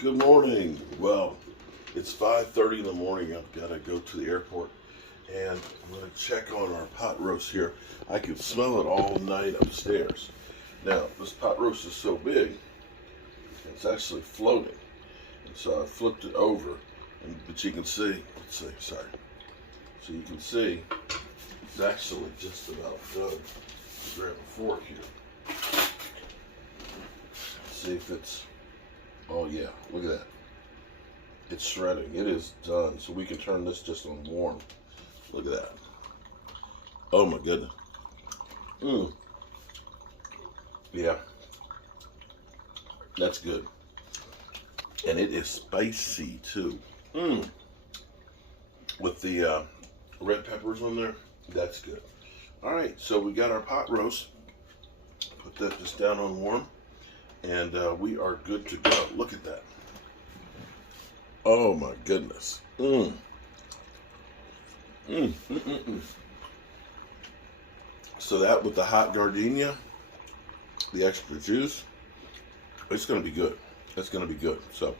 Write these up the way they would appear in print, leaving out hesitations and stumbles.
Good morning. Well, it's 5:30 in the morning. I've got to go to the airport, and I'm going to check on our pot roast here. I can smell it all night upstairs. Now, this pot roast is so big, it's actually floating. And so I flipped it over, but you can see, let's see, sorry. So you can see it's actually just about done. Grab a fork here. See if it's, oh yeah, look at that. It's shredding. It is done. So we can turn this just on warm. Look at that. Oh my goodness. Yeah. That's good. And it is spicy too. With the red peppers on there. That's good. All right. So we got our pot roast. Put that just down on warm. And we are good to go. Look at that. Oh my goodness. So that with the hot gardenia, the extra juice, it's going to be good. It's going to be good. So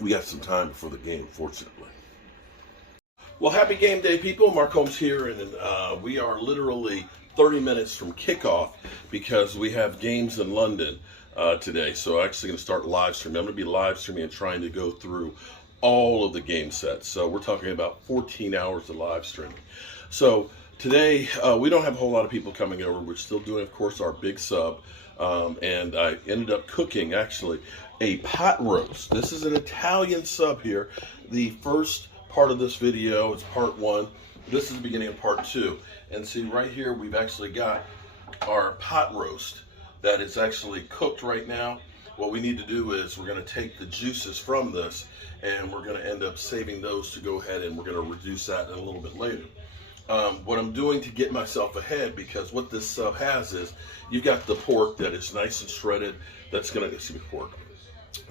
we got some time before the game, fortunately. Well, happy game day, people. Mark Holmes here, and we are literally 30 minutes from kickoff because we have games in London today. So I'm actually going to start live streaming. I'm going to be live streaming and trying to go through all of the game sets. So we're talking about 14 hours of live streaming. So today we don't have a whole lot of people coming over. We're still doing, of course, our big sub. And I ended up cooking actually a pot roast. This is an Italian sub here. The first part of this video is part one. This is the beginning of part two. And see right here, we've actually got our pot roast that is actually cooked right now. What we need to do is we're going to take the juices from this and we're going to end up saving those to go ahead, and we're going to reduce that a little bit later. What I'm doing to get myself ahead, because what this sub has is you've got the pork that is nice and shredded. That's going to, excuse me, pork.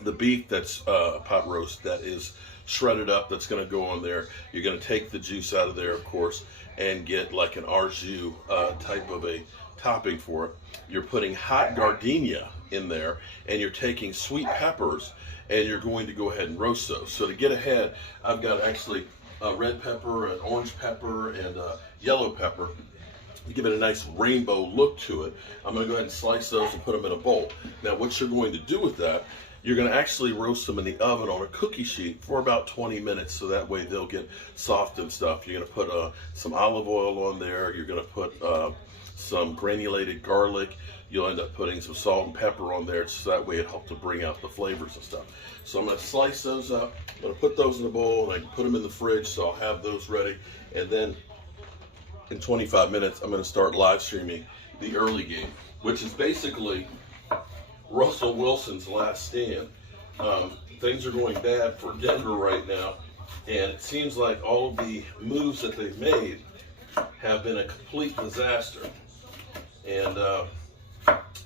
The beef that's pot roast that is shredded up, that's going to go on there. You're going to take the juice out of there, of course, and get like an au jus type of a topping for it. You're putting hot gardenia in there, and you're taking sweet peppers, and you're going to go ahead and roast those. So to get ahead, I've got actually a red pepper, an orange pepper, and a yellow pepper to give it a nice rainbow look to it. I'm going to go ahead and slice those and put them in a bowl. Now what you're going to do with that, you're going to actually roast them in the oven on a cookie sheet for about 20 minutes, so that way they'll get soft and stuff. You're going to put some olive oil on there. You're going to put some granulated garlic. You'll end up putting some salt and pepper on there, so that way it helps to bring out the flavors and stuff. So I'm going to slice those up. I'm going to put those in a bowl, and I can put them in the fridge, so I'll have those ready. And then in 25 minutes, I'm going to start live streaming the early game, which is basically Russell Wilson's last stand. Things are going bad for Denver right now, and it seems like all of the moves that they've made have been a complete disaster. And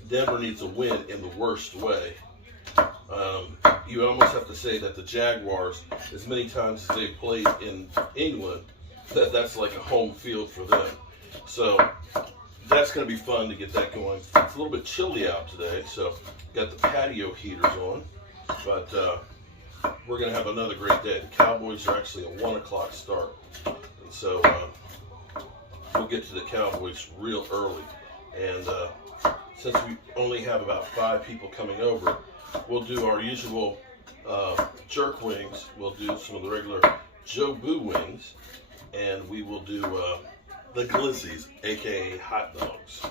Denver needs a win in the worst way. You almost have to say that the Jaguars, as many times as they've played in England, that's like a home field for them. So that's going to be fun to get that going. It's a little bit chilly out today, so got the patio heaters on, but we're going to have another great day. The Cowboys are actually a 1 o'clock start, and so we'll get to the Cowboys real early. And since we only have about 5 people coming over, we'll do our usual jerk wings. We'll do some of the regular Joe Boo wings, and we will do the glizzies, aka hot dogs.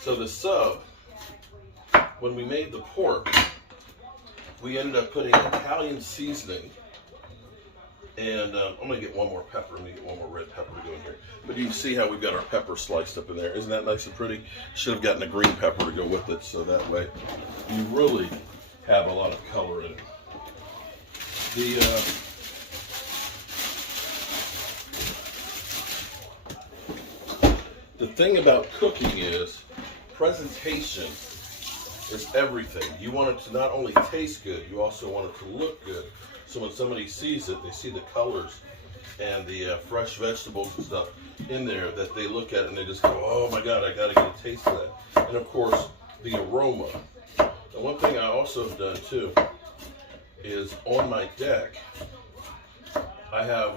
So the sub, when we made the pork, we ended up putting Italian seasoning, and I'm going to get one more pepper. Let me get one more red pepper to go in here. But you can see how we've got our pepper sliced up in there. Isn't that nice and pretty? Should have gotten a green pepper to go with it, so that way you really have a lot of color in it. The thing about cooking is presentation is everything. You want it to not only taste good, you also want it to look good. So when somebody sees it, they see the colors and the fresh vegetables and stuff in there that they look at and they just go, oh my God, I gotta get a taste of that. And of course, the aroma. And one thing I also have done too is on my deck, I have,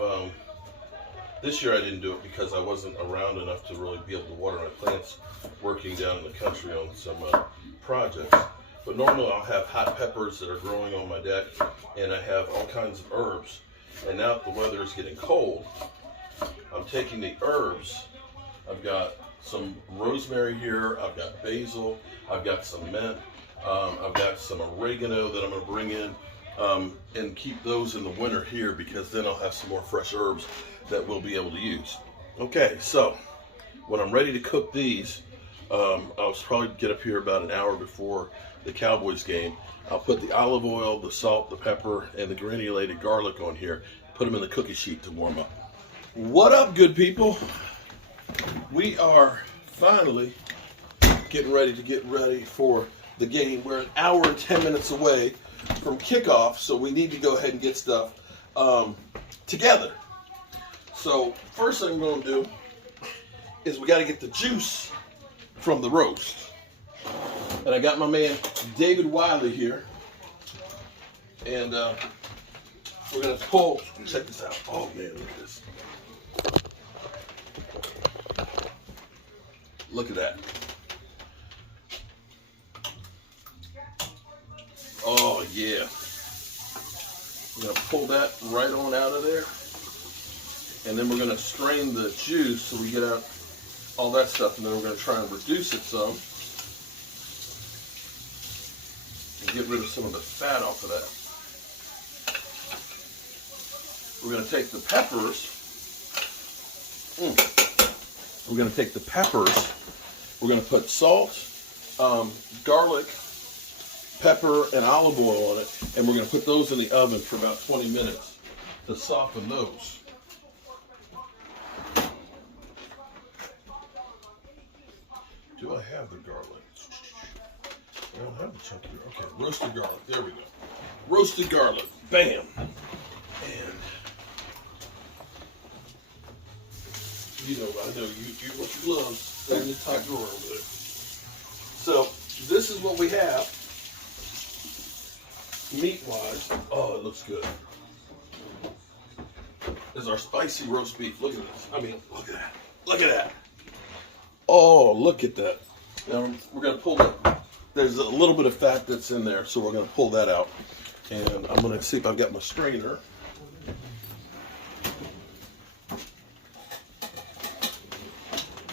this year I didn't do it because I wasn't around enough to really be able to water my plants working down in the country on some projects. But normally I'll have hot peppers that are growing on my deck, and I have all kinds of herbs. And now that the weather is getting cold, I'm taking the herbs. I've got some rosemary here, I've got basil, I've got some mint, I've got some oregano that I'm going to bring in and keep those in the winter here, because then I'll have some more fresh herbs that we'll be able to use. Okay, so when I'm ready to cook these, I'll probably get up here about an hour before the Cowboys game. I'll put the olive oil, the salt, the pepper, and the granulated garlic on here, put them in the cookie sheet to warm up. What up, good people? We are finally getting ready for the game. We're an hour and 10 minutes away from kickoff, so we need to go ahead and get stuff together. So first thing I'm going to do is we got to get the juice from the roast. And I got my man David Wiley here, and we're going to pull, check this out. Oh man, look at this. Look at that. Oh yeah. We're going to pull that right on out of there. And then we're going to strain the juice so we get out all that stuff, and then we're going to try and reduce it some and get rid of some of the fat off of that. We're going to take the peppers. We're going to take the peppers. We're going to put salt, garlic, pepper, and olive oil on it, and we're going to put those in the oven for about 20 minutes to soften those. Do I have the garlic? I don't have the chunky garlic. Okay, roasted garlic. There we go. Roasted garlic. Bam. And you know, I know you what you love. And the top drawer over there. So this is what we have meat-wise. Oh, it looks good. This is our spicy roast beef. Look at this. I mean, look at that. Look at that. Oh, look at that. Now we're going to pull that. There's a little bit of fat that's in there, so we're going to pull that out. And I'm going to see if I've got my strainer.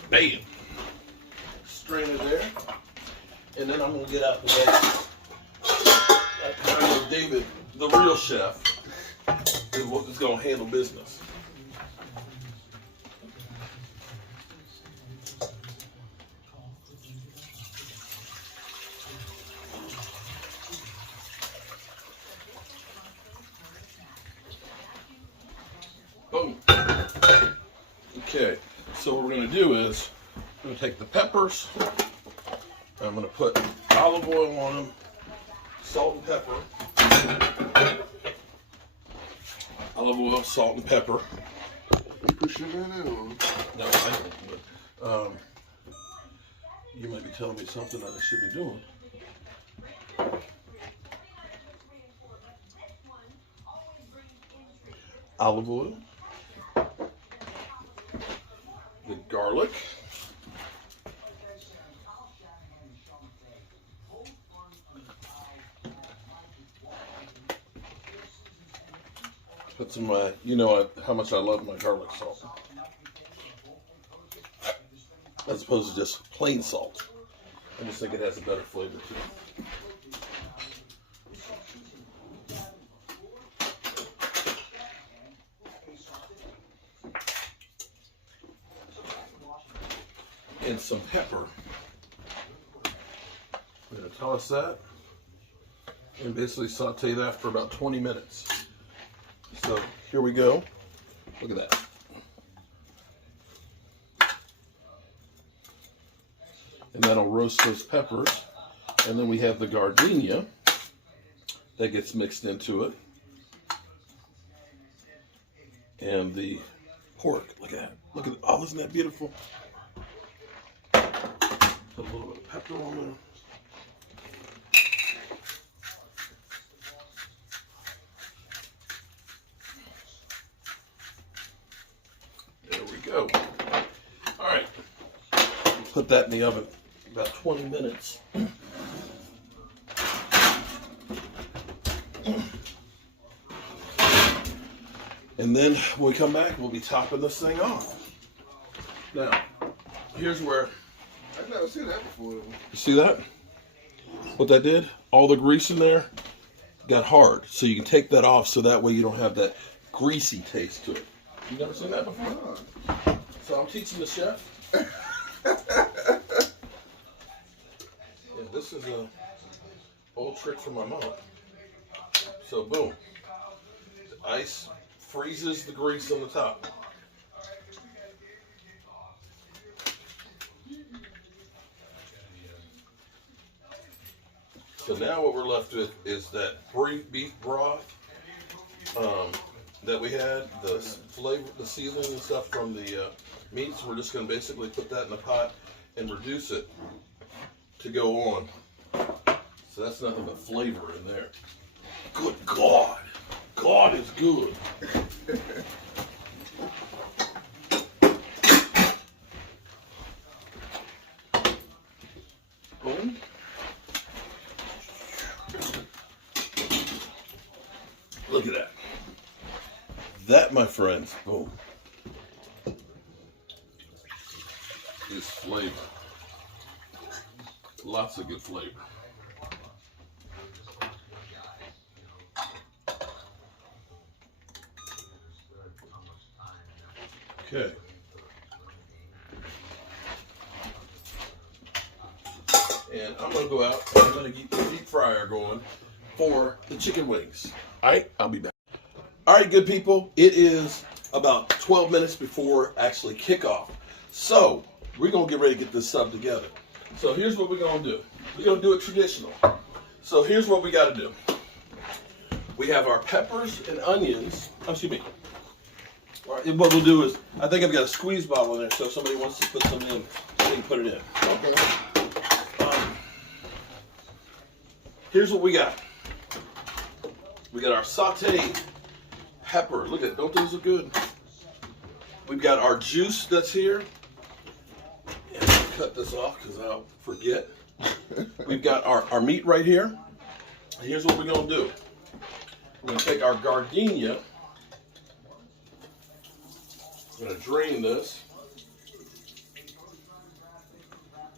Bam. Strain it there. And then I'm going to get out the way. I know David, the real chef, is what is going to handle business. Boom. Okay, so what we're going to do is I'm going to take the peppers, I'm going to put olive oil on them, salt and pepper. Olive oil, salt and pepper. You put sugar in it, or? No, I don't, but you might be telling me something that I should be doing. Olive oil. The garlic. Put some, you know how much I love my garlic salt. As opposed to just plain salt. I just think it has a better flavor to it. And some pepper. We're going to toss that and basically saute that for about 20 minutes. So here we go. Look at that. And that'll roast those peppers. And then we have the gardenia that gets mixed into it. and the pork. Look at that. Look at, oh, isn't that beautiful? Put a little bit of pepper on there. There we go. All right. Put that in the oven about 20 minutes. And then when we come back, we'll be topping this thing off. Now, here's where... I've never seen that before. You see that? What that did? All the grease in there got hard. So you can take that off so that way you don't have that greasy taste to it. You never seen that before? No. So I'm teaching the chef. Yeah, this is a old trick from my mom. So boom. The ice freezes the grease on the top. So now what we're left with is that beef broth that we had, the flavor, the seasoning and stuff from the meats. We're just going to basically put that in a pot and reduce it to go on. So that's nothing but flavor in there. Good God. God is good. Boom. Look at that. That, my friends, boom, is flavor. Lots of good flavor. Okay. And I'm going to go out and I'm going to get the deep fryer going for the chicken wings. All right, I'll be back. All right, good people. It is about 12 minutes before actually kickoff. So we're going to get ready to get this sub together. So here's what we're going to do. We're going to do it traditional. So here's what we got to do. We have our peppers and onions. Oh, excuse me. All right, what we'll do is, I think I've got a squeeze bottle in there, so if somebody wants to put some in, they can put it in. Okay. Here's what we got. We got our sauteed pepper. Look at, don't those look good? We've got our juice that's here. And I'll cut this off because I'll forget. We've got our meat right here. Here's what we're going to do. We're going to take our gardenia. I'm going to drain this.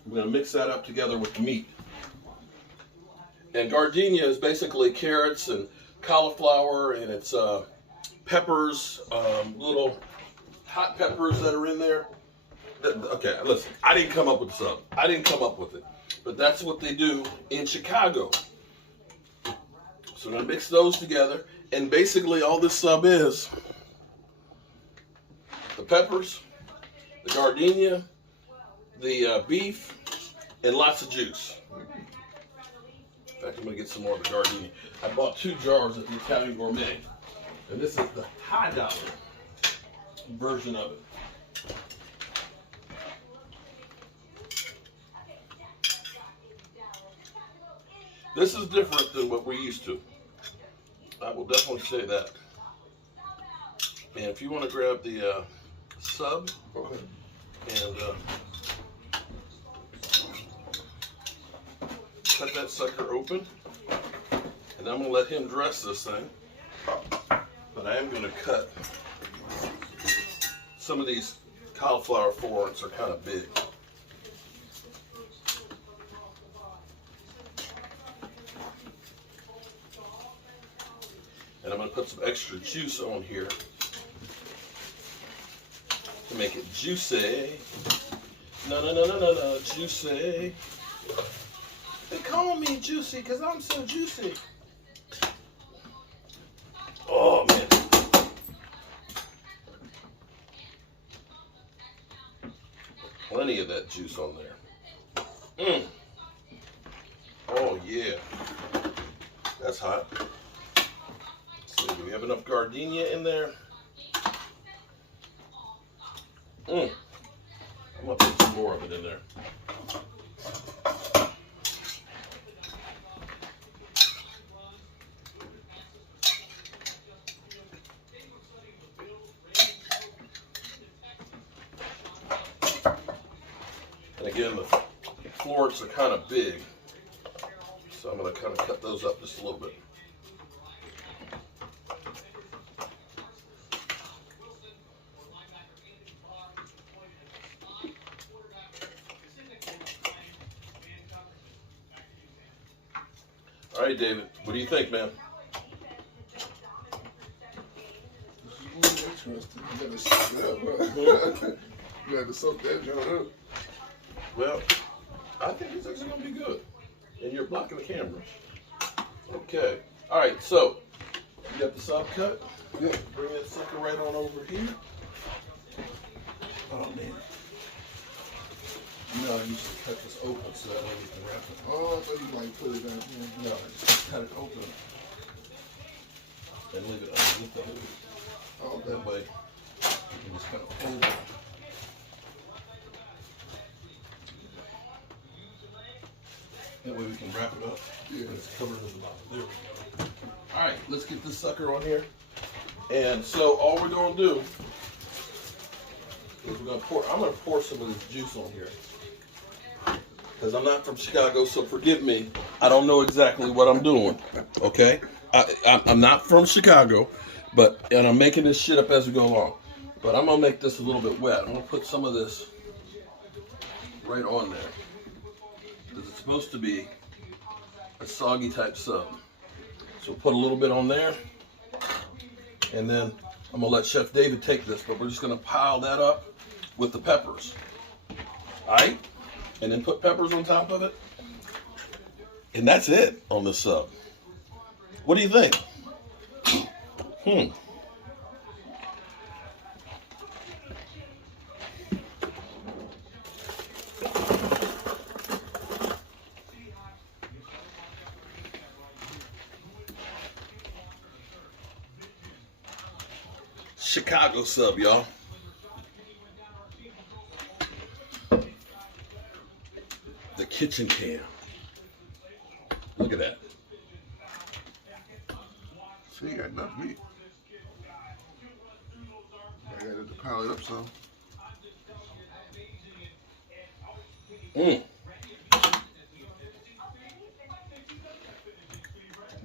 We're going to mix that up together with the meat. And gardenia is basically carrots and cauliflower, and it's peppers, little hot peppers that are in there. Okay, listen, I didn't come up with the sub. I didn't come up with it. But that's what they do in Chicago. So we're going to mix those together. And basically all this sub is the peppers, the gardenia, the beef, and lots of juice. In fact, I'm going to get some more of the gardenia. I bought 2 jars at the Italian Gourmet. And this is the high dollar version of it. This is different than what we're used to. I will definitely say that. And if you want to grab the sub and cut that sucker open, and I'm going to let him dress this thing. But I am going to cut some of these cauliflower forks are kind of big. And I'm going to put some extra juice on here to make it juicy. No, juicy. They call me juicy because I'm so juicy. Oh, man. Plenty of that juice on there. Oh, yeah. That's hot. So do we have enough gardenia in there? I'm gonna put some more of it in there. And again, the florets are kind of big, so I'm going to kind of cut those up just a little bit. All right, David, what do you think, man? This is interesting. You gotta soak it up, bro. You gotta soak that joint up. Well, I think it's actually going to be good. And you're blocking the camera. Okay. All right, so you got the sub cut? Yeah. Bring that sucker right on over here. Oh, man. No, you should cut this open so that way we can wrap it. Oh, I thought you like put it down here. No, just cut it open and leave it underneath the hood. Oh, That way you can just kind of hold it. That way we can wrap it up. Yeah. And it's covered at the bottom. There we go. All right, let's get this sucker on here. And so all we're gonna do is I'm gonna pour some of this juice on here. Because I'm not from Chicago, so forgive me. I don't know exactly what I'm doing. Okay? I'm not from Chicago, and I'm making this shit up as we go along. But I'm gonna make this a little bit wet. I'm gonna put some of this right on there. Because it's supposed to be a soggy type sub. So we'll put a little bit on there. And then I'm gonna let Chef David take this, but we're just gonna pile that up with the peppers. Alright? And then put peppers on top of it. And that's it on this sub. What do you think? Chicago sub, y'all. The kitchen cam. Look at that. See, you got enough meat. I got to pile it up some. I'm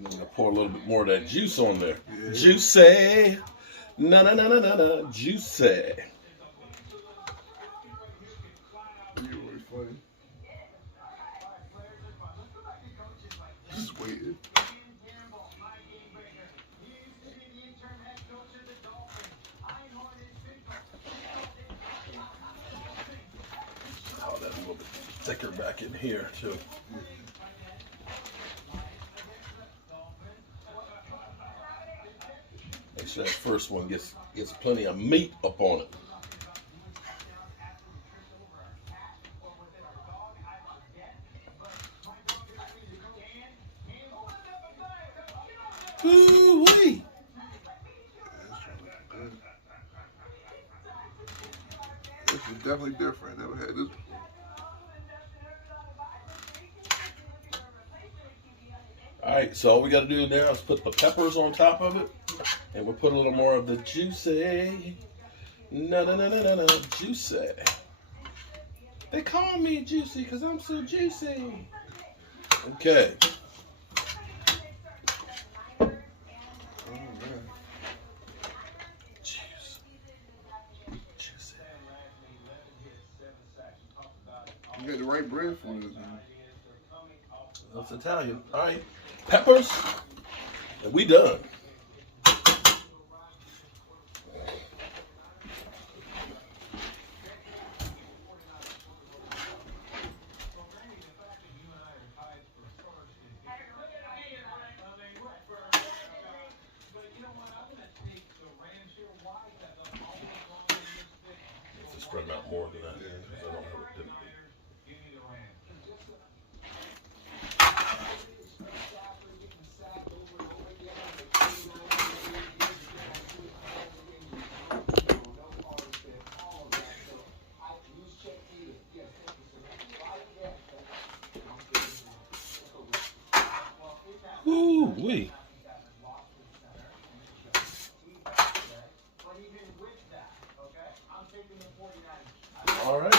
gonna pour a little bit more of that juice on there. Yeah. Juicy. Na. Juicy. You're really funny. Just waiting. Oh, that's a little bit thicker back in here too. Make sure that first one gets plenty of meat up on it. Ooh-wee. This is definitely different. I never had this before. All right, so all we got to do now is put the peppers on top of it, and we'll put a little more of the juicy. Juicy. They call me juicy because I'm so juicy. Okay. Oh, man. Juicy. You got the right bread for this, man. That's Italian. All right. Peppers. And we done. Let's spread them out more than that. Because I don't know what didn't. All right.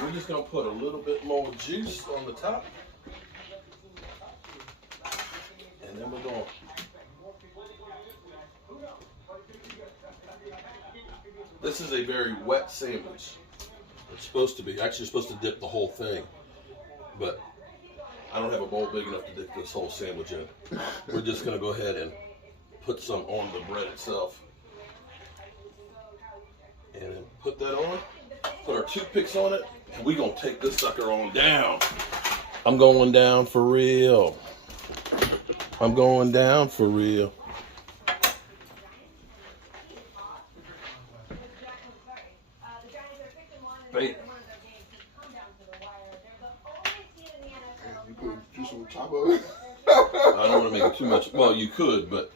We're just going to put a little bit more juice on the top. And then we're going. This is a very wet sandwich. It's supposed to be. Actually, you're supposed to dip the whole thing. But I don't have a bowl big enough to dip this whole sandwich in. We're just going to go ahead and put some on the bread itself. And then put that on. Put our toothpicks on it. And we're going to take this sucker on down. I'm going down for real. I'm going down for real. Bam. You put juice on top of it? I don't want to make it too much. Well, you could, but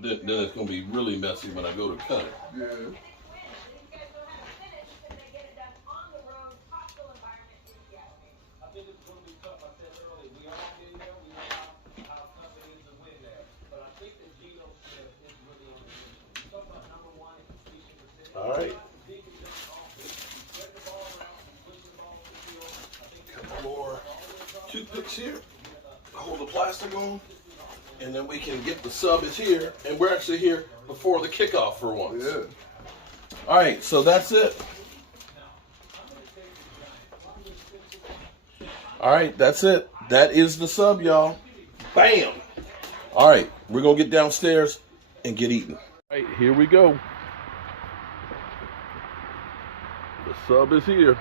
then it's going to be really messy when I go to cut it. Yeah. All right. Couple more toothpicks here. Hold the plastic on. And then we can get the sub is here. And we're actually here before the kickoff for once. Yeah. All right, so that's it. All right, that's it. That is the sub, y'all. Bam. All right, we're going to get downstairs and get eating. All right, here we go. The sub is here.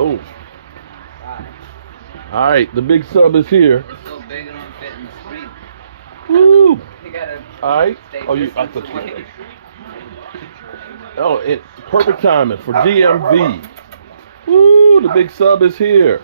Oh. All right, the big sub is here. It's so big it don't fit in the screen. Woo! You gotta All right. stay Oh, you distance got the. away. Oh, it's perfect timing for DMV. Woo! The big sub is here.